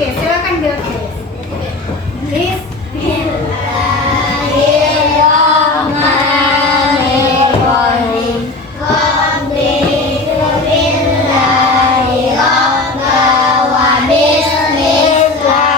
Bilqis. Silakan Bilqis. Bismillahirrahmanirrahim. Rabbighfirli rabba wa bismillahi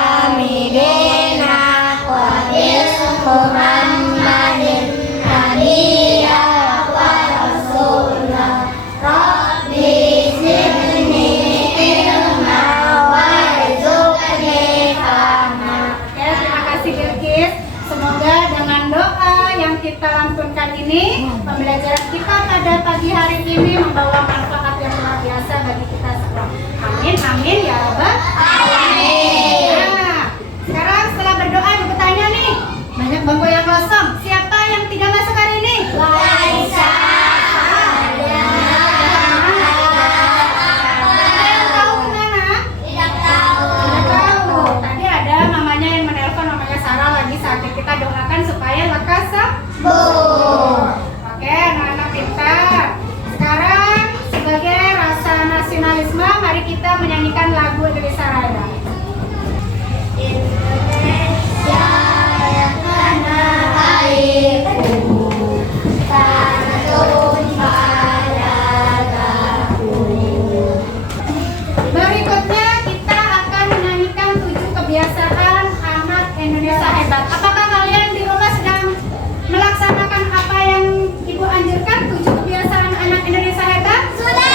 dina wa bis Muhammadin nabiyya wa rasulah. Rabbi zidni ilma warzuqni fahma. Oke, terima kasih Bilqis. Semoga dengan doa yang kita lantunkan ini, pembelajaran kita pada pagi hari ini membawa manfaat yang luar biasa bagi kita semua. Amin, amin ya Rabbal alamin. Nah, sekarang setelah berdoa ibu bertanya nih, banyak bangku yang kosong. Siapa yang tidak masuk hari ini? Laisa Ada yang tahu kemana? tidak tahu. Tidak tahu. Tadi ada mamanya yang menelpon, namanya Sarah lagi sakit. Kita doakan supaya lekas sembuh. Oke, anak-anak pintar. Sekarang sebagai rasa nasionalisme, mari kita menyanyikan lagu Indonesia Raya. Indonesia yang tanah airku, tanah tumpah darahku. Berikutnya kita akan menyanyikan 7 kebiasaan anak Indonesia hebat. Apakah kalian di rumah sedang melaksanakan apa yang ibu anjurkan? 7 kebiasaan anak Indonesia hebat? Sudah.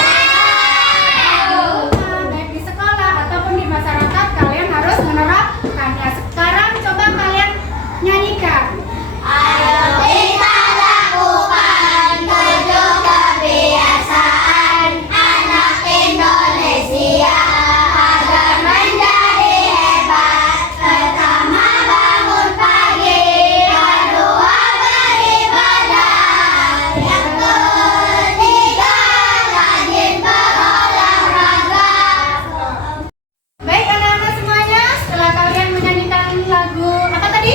Baik di sekolah ataupun di masyarakat, kalian harus menerapkannya. Sekarang coba kalian nyanyikan. Ayo kita lakukan 7 kebiasaan anak Indonesia agar menjadi hebat. Pertama, bangun pagi, kedua beribadah, yang ketiga rajin berolahraga. Baik anak-anak semuanya, setelah kalian menyanyikan lagu apa tadi?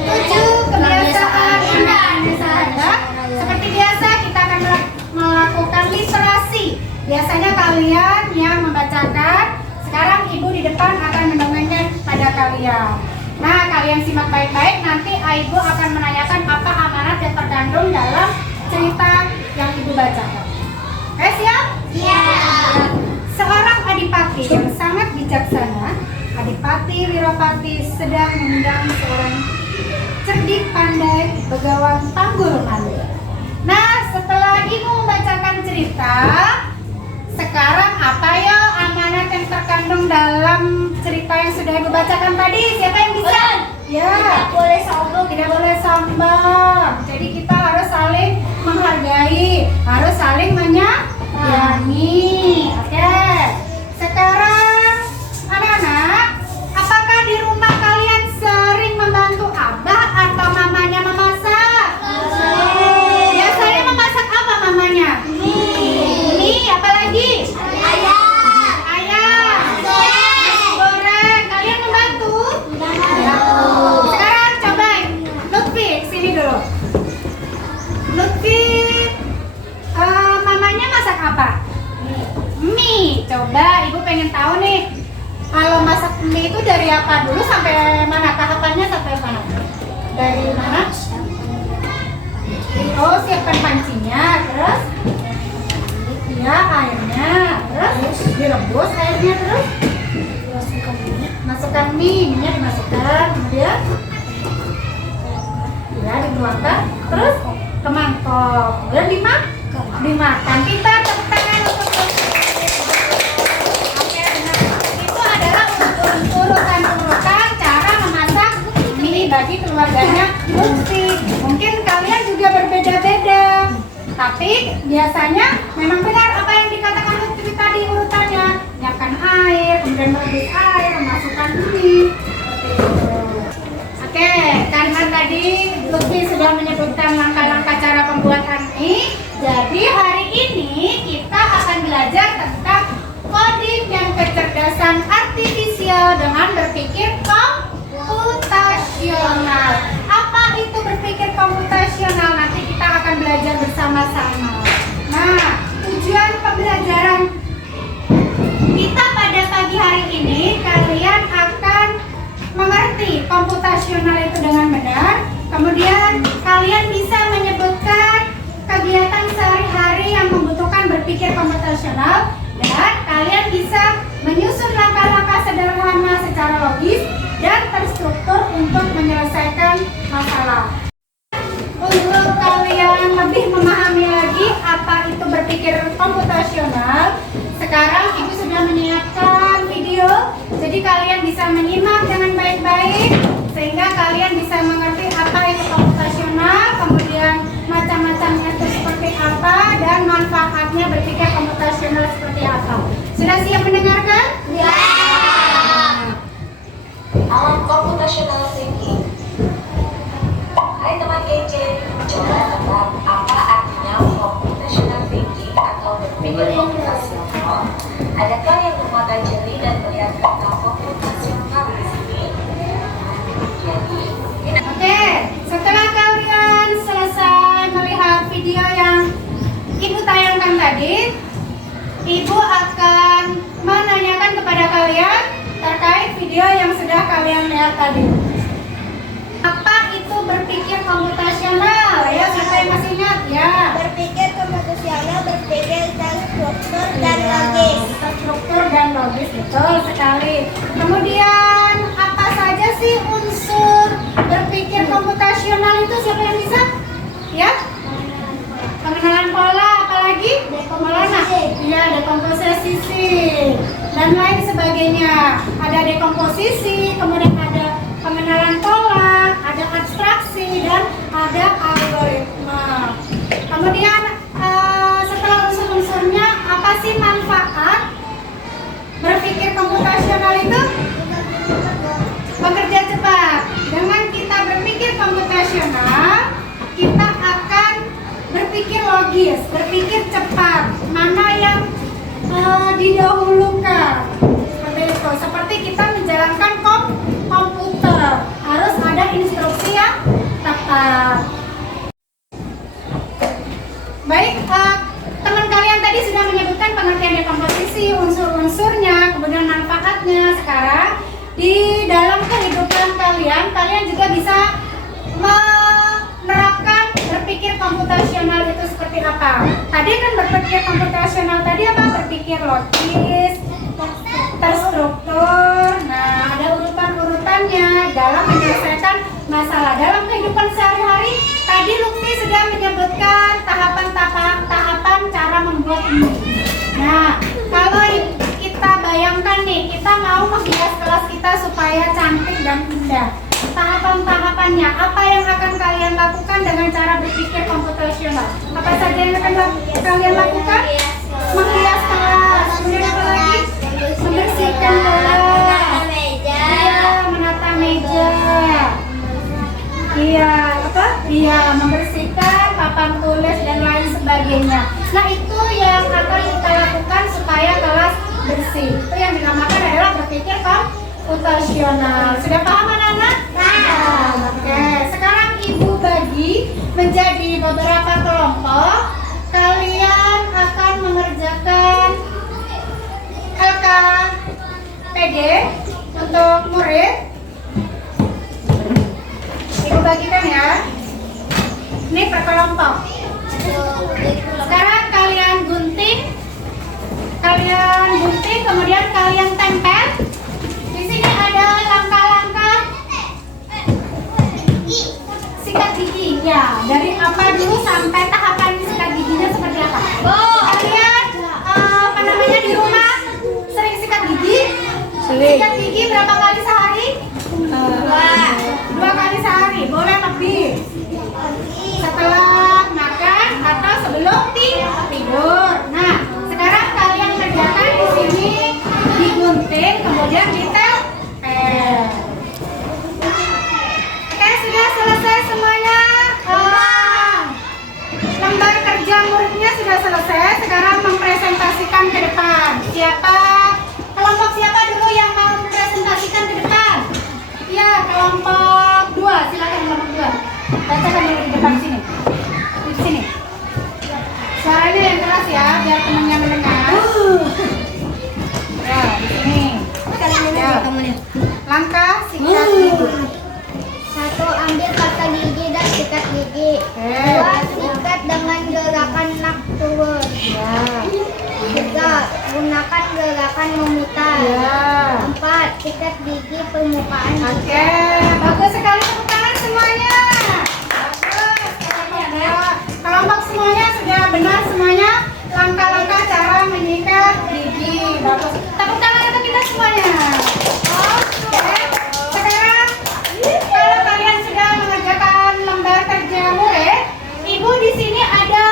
7 kebiasaan anak Indonesia hebat. Seperti biasa kita akan melakukan literasi. Biasanya kalian yang membacakan. Sekarang ibu di depan akan mendongengkan pada kalian. Nah, kalian simak baik-baik. Nanti ibu akan menanyakan apa amanat yang terkandung dalam cerita yang ibu bacakan. Oke, siap? Siap. Seorang adipati yang sangat bijaksana, Adipati Wiropati, sedang mengundang seorang cerdik pandai begawan Panggul Mandi. Nah, setelah ibu membacakan cerita, sekarang apa ya amanat yang terkandung dalam cerita yang sudah ibu bacakan tadi? Siapa yang bisa? Ya, Boleh sombong. tidak boleh sombong. Jadi kita harus saling menghargai, harus saling menyayangi. Oke. Sekarang anak-anak, apakah di rumah kalian sering membantu abah atau mamanya memasak? Biasanya memasak apa mamanya? Mie, apa lagi? Ayam. Ayam. Goreng. Kalian membantu? Sekarang coba Lutfi, sini dulu. Lutfi, mamanya masak apa? Mie. Coba ibu pengen tahu nih, kalau masak mie itu dari apa dulu sampai mana? Tahapannya sampai mana? Dari mana? Oh, siapkan pancinya, terus ya airnya, terus direbus airnya, terus masukkan mie-nya dimasukkan, kemudian ya dituangkan, terus ke mangkok, kemudian dimakan. Kita tepuk tangan untuk Oke, benar. Itu adalah urutan cara memasak mie bagi keluarganya Lutfi. Mungkin kalian juga berbeda-beda, tapi biasanya memang benar apa yang dikatakan Lutfi tadi urutannya. Menyiapkan air, kemudian merebus air, memasukkan mie. Seperti itu. Oke, karena tadi Lutfi sudah menyebutkan langkah-langkah cara pembuatan mie. Jadi hari ini kita akan belajar tentang coding dan kecerdasan artifisial dengan berpikir komputasional. Apa itu berpikir komputasional? Nanti kita akan belajar bersama-sama. Nah, tujuan pembelajaran kita pada pagi hari ini, kalian akan komputasional itu dengan benar. Kemudian kalian bisa menyebutkan kegiatan sehari-hari yang membutuhkan berpikir komputasional, dan kalian bisa menyusun langkah-langkah sederhana secara logis dan terstruktur untuk menyelesaikan masalah. Untuk kalian lebih memahami lagi apa itu berpikir komputasional, sekarang Ibu sudah menyiapkan video, jadi kalian bisa menyimak dengan baik-baik sehingga kalian bisa mengerti apa itu komputasional, kemudian macam-macamnya itu seperti apa, dan manfaatnya berpikir komputasional seperti apa. Sudah siap mendengarkan? Ya. Alam computational thinking. Hai teman kece, coba tebak apa artinya computational thinking atau berpikir komputasional? Adakah yang mempelajari dan melihat kata komputasional di sini? Jadi, Oke, setelah kalian selesai melihat video yang Ibu tayangkan tadi, Ibu akan menanyakan kepada kalian terkait video yang sudah kalian lihat tadi. Apa itu berpikir komputasional? Ya, siapa yang masih ingat? Ya. Berpikir komputasional, berpikir terstruktur dan logis. Terstruktur dan logis, betul sekali. Kemudian apa saja sih unsur berpikir komputasional itu? Siapa yang bisa? Ya? Pengenalan pola, apalagi? Ya, dekomposisi dan lain sebagainya. Ada dekomposisi, kemudian ada pengenalan pola, ada abstraksi, dan ada algoritma. Kemudian setelah unsur-unsurnya, apa sih manfaat berpikir komputasional itu? Bekerja cepat. Dengan kita berpikir komputasional, kita akan berpikir logis, berpikir cepat. Mana yang didahulukan? Seperti itu. Seperti kita menjalankan komputer, harus ada instruksi yang tepat. Baik, teman kalian tadi sudah menyebutkan pengertian dekomposisi, unsur-unsurnya, kemudian manfaatnya. Sekarang di dalam kehidupan kalian juga bisa menerapkan berpikir komputasional itu seperti apa. Tadi kan berpikir komputasional tadi apa? Berpikir logis, terstruktur. Nah, ada urutan-urutannya dalam menyelesaikan masalah. Dalam kehidupan sehari-hari, tadi Lukti sudah menyebutkan tahapan cara membuat ini. Nah, kalau kita bayangkan nih, kita mau menghias kelas kita supaya cantik dan indah. Tahapan-tahapannya, apa yang akan kalian lakukan dengan cara berpikir komputasional? Apa saja yang akan kalian lakukan? Menghias kelas. Kemudian apa lagi? Membersihkan kelas. Iya, menata meja. Iya, apa? Iya, membersihkan papan tulis dan lain sebagainya. Nah, itu yang akan kita lakukan supaya kelas bersih. Itu yang dinamakan adalah berpikir komputasional. Sudah paham anak-anak? Nah, oke. Sekarang Ibu bagi menjadi beberapa kelompok. Kalian akan mengerjakan LKPD untuk murid. Ibu bagikan ya. Ini per kelompok. Sekarang kalian gunting, kemudian kalian tempel. Di sini ada langkah-langkah sikat gigi. Ya, dari apa dulu sampai tahapan sikat giginya seperti apa? Kalian di rumah sering sikat gigi? Sikat gigi berapa kali sehari? Dua kali sehari, boleh lebih. Setelah makan atau sebelum tidur. Nah, sekarang kalian kerjakan di sini, digunting, kemudian ditempel. Oke, sudah selesai semuanya. Lembar kerja muridnya sudah selesai. Sekarang mempresentasikan ke depan. Kelompok siapa dulu yang mau mempresentasikan ke depan? Ya, kelompok 2. Silakan kelompok 2. Bacakan dulu di depan sini. Di sini. Suaranya yang keras ya, biar temannya mendengar. Ya, di sini. Ya. Langkah sikat gigi. menggunakan gerakan memutar. Ya. 4. Sikat gigi permukaan. Oke, bagus sekali, tepuk tangan semuanya. Bagus. Kelompok semuanya sudah benar semuanya. Langkah-langkah cara menyikat gigi. Bagus. Tepuk tangan untuk kita semuanya. Oke. Sekarang kalau kalian sudah mengerjakan lembar kerja murid, Ibu di sini ada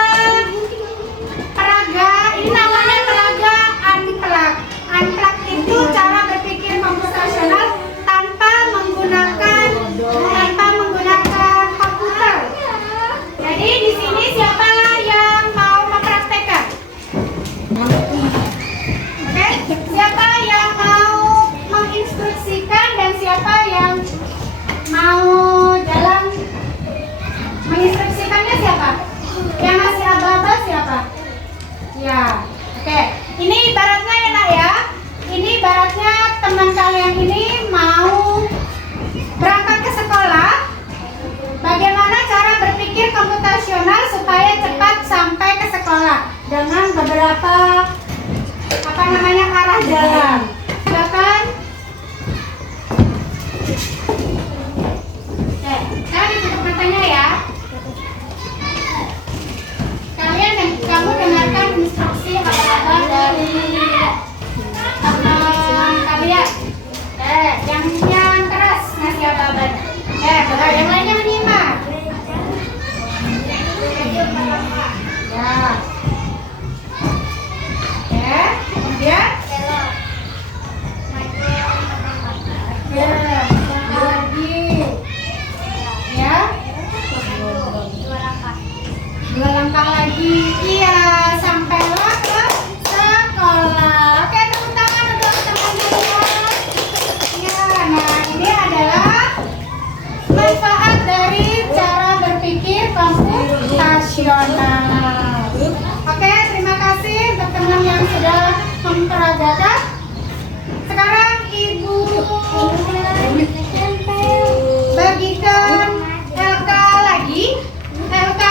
peraga. Ini namanya peraga unplug. Unplug itu cara berpikir komputasional tanpa menggunakan komputer. Jadi di sini siapa yang mau mempraktekkan? Oke, siapa yang mau menginstruksikan dan siapa yang mau jalan menginstruksikannya siapa? Yang masih aba-aba siapa? Ya, oke. Ini ibaratnya ya nak ya. Ini ibaratnya teman kalian ini mau berangkat ke sekolah. Bagaimana cara berpikir komputasional supaya cepat sampai ke sekolah dengan beberapa arah jalan. Silakan. Oke, sekarang ditutup matanya ya. Kalian dan kamu dengarkan instruksi apa-apa dari teman kalian. Yang keras ngasih apa-apanya. Yang lainnya menyimak. Ya. Ya, kemudian. Ya, lagi. Ya. 2 langkah lagi. Iya, sampailah ke sekolah. Oke, tepuk tangan untuk teman-teman. Ya, nah ini adalah manfaat dari cara berpikir komputasional. Oke, terima kasih untuk teman yang sudah memperagakan. Sekarang Ibu bagikan LK lagi. LK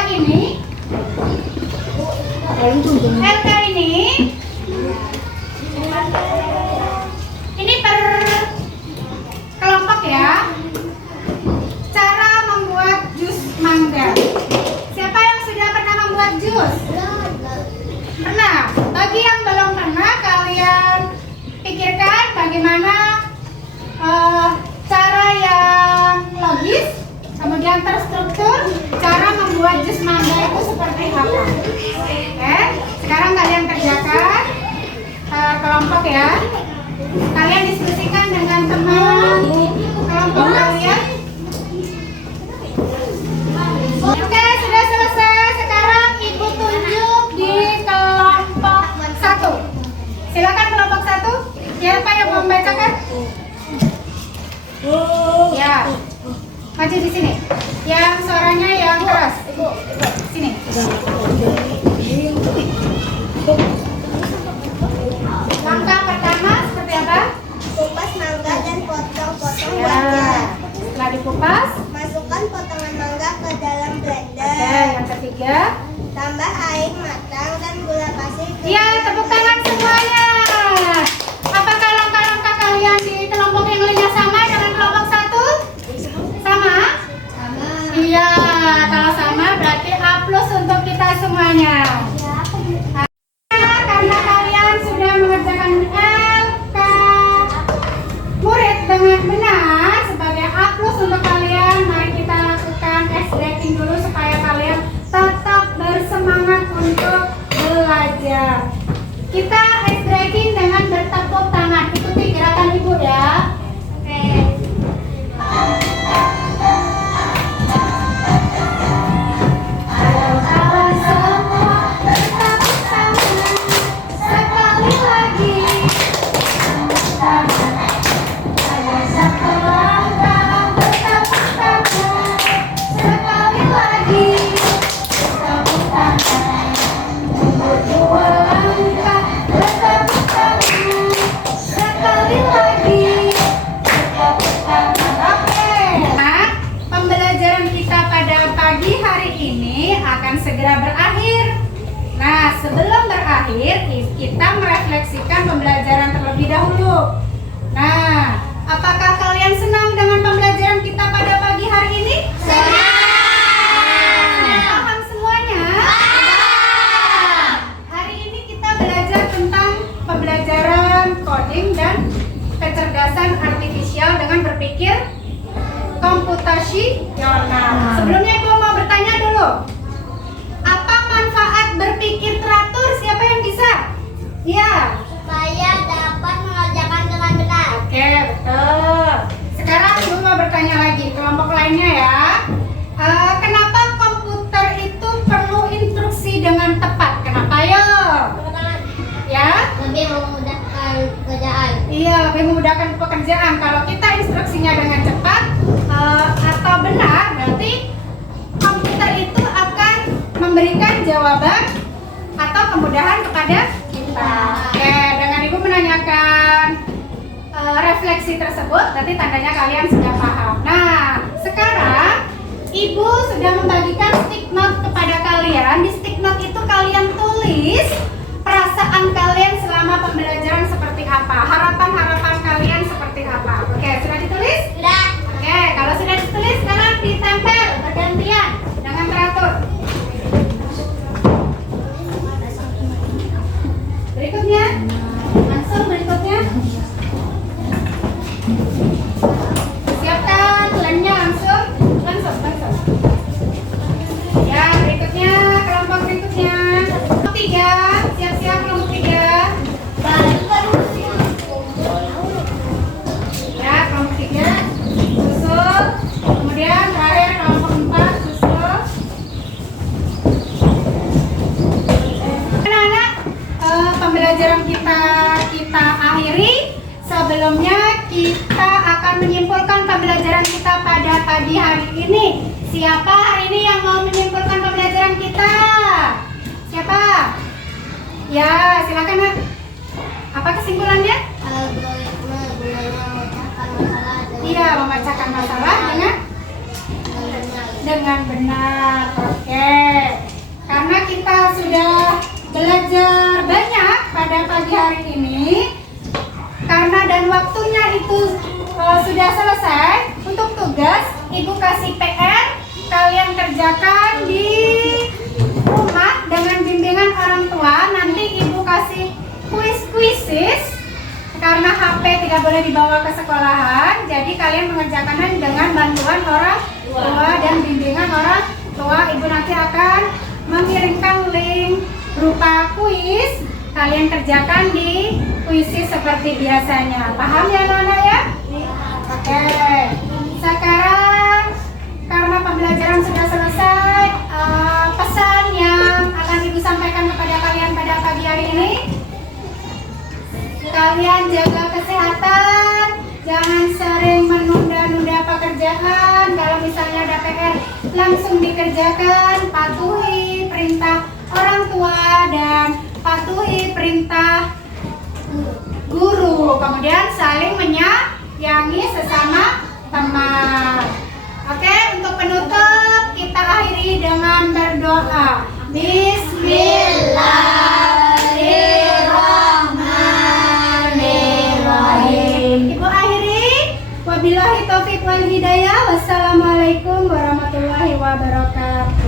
ini per kelompok ya. Cara membuat jus mangga. Siapa yang sudah pernah membuat jus? Pernah. Bagi yang belum pernah, kalian pikirkan bagaimana cara yang logis, kemudian terstruktur, cara membuat jus mangga itu seperti apa. Oke, sekarang kalian kerjakan kelompok ya. Kalian diskusikan dengan teman kelompok kalian. Oke, sudah selesai. Sekarang Ibu tunjuk di kelompok 1. Silakan kelompok 1. Siapa yang mau membacakan? Ya, maju di sini. Yang suaranya yang keras. Sini. Langkah pertama seperti apa? Kupas mangga dan potong-potong Ya. wajar. Setelah dikupas, Masukkan potongan mangga ke dalam blender. oke, yang ketiga. Tambah air matang dan gula pasir. Ya, tepuk tangan semuanya. Apakah langkah-langkah kalian di kelompok yang lainnya sama dengan kelompok 1? Sama? Iya, kalau sama berarti A+ untuk kita semuanya. Karena kalian sudah mengerjakan LK murid dengan benar sebagai A+ untuk kalian, mari kita lakukan ice breaking dulu supaya kalian tetap bersemangat untuk belajar. Kita ice breaking dengan bertepuk tangan. Ikuti gerakan Ibu ya. Oke. Ayo kawan semua bertepuk tangan. Sekali lagi. Tepuk tangan. Ayo satu langkah bertepuk tangan. Sekali lagi. Bertepuk tangan. Dua langkah bertepuk tangan. Sekali lagi. Bertepuk tangan. Oke. Nah, pembelajaran kita pada pagi hari ini akan segera berakhir. Nah, sebelum berakhir kita merefleksikan pembelajaran terlebih dahulu. Nah, apakah kalian senang dengan pembelajaran kita pada pagi hari ini? Paham semuanya? Hari ini kita belajar tentang pembelajaran coding dan kecerdasan artifisial dengan berpikir komputasional. Sebelumnya Ibu mau bertanya dulu. Apa manfaat berpikir teratur? Siapa yang bisa? Ya. Supaya dapat mengerjakan dengan benar. Oke, betul. Sekarang Ibu mau bertanya lagi kelompok lainnya ya. Kenapa komputer itu perlu instruksi dengan tepat? Kenapa yo? Ya? Lebih memudahkan pekerjaan. Iya, lebih memudahkan pekerjaan. Kalau kita instruksinya dengan cepat atau benar, berarti komputer itu akan memberikan jawaban atau kemudahan kepada kita. Oke, dengan Ibu menanyakan refleksi tersebut, berarti tandanya kalian sudah paham. Nah, sekarang Ibu sudah membagikan stick note kepada kalian. Di stick note itu kalian tulis perasaan kalian selama pembelajaran seperti apa, harapan-harapan kalian seperti apa. Oke, sudah ditulis? Sudah. Oke, kalau sudah ditulis sekarang ditempel bergantian dengan teratur. Berikutnya, langsung berikutnya. Siapkan lemnya langsung. Ya, berikutnya kelompok berikutnya. Kelompok 3, siap-siap kelompok 3. Ya, kelompok 3 susul. Kemudian terakhir kelompok 4 susul. Anak-anak, pembelajaran kita akhiri. Sebelumnya kita akan menyimpulkan pembelajaran kita pada pagi hari ini. Siapa hari ini yang mau menyimpulkan pembelajaran kita? Siapa? Ya, silakan Nak. Apa kesimpulannya? Algoritma gunanya memecahkan masalah Iya, memecahkan masalah dengan benar. Oke. Karena kita sudah belajar banyak pada pagi hari ini, karena dan waktunya itu sudah selesai. Untuk tugas Ibu kasih PR, kalian kerjakan di rumah dengan bimbingan orang tua. Nanti Ibu kasih kuis-kuisis, karena HP tidak boleh dibawa ke sekolahan. Jadi kalian mengerjakannya dengan bantuan orang tua dan bimbingan orang tua. Ibu nanti akan mengirimkan link berupa kuis. Kalian kerjakan di kuisis seperti biasanya. Paham ya anak-anak ya? Oke. Sekarang karena pembelajaran sudah selesai, pesan yang akan Ibu sampaikan kepada kalian pada pagi hari ini, kalian jaga kesehatan, jangan sering menunda-nunda pekerjaan. Kalau misalnya ada PR, langsung dikerjakan, patuhi perintah orang tua dan patuhi perintah guru. Kemudian saling menyayangi sesama teman. Oke, untuk penutup kita akhiri dengan berdoa. Bismillahirrahmanirrahim. Ibu akhiri. Wabillahi taufiq wal hidayah. Wassalamualaikum warahmatullahi wabarakatuh.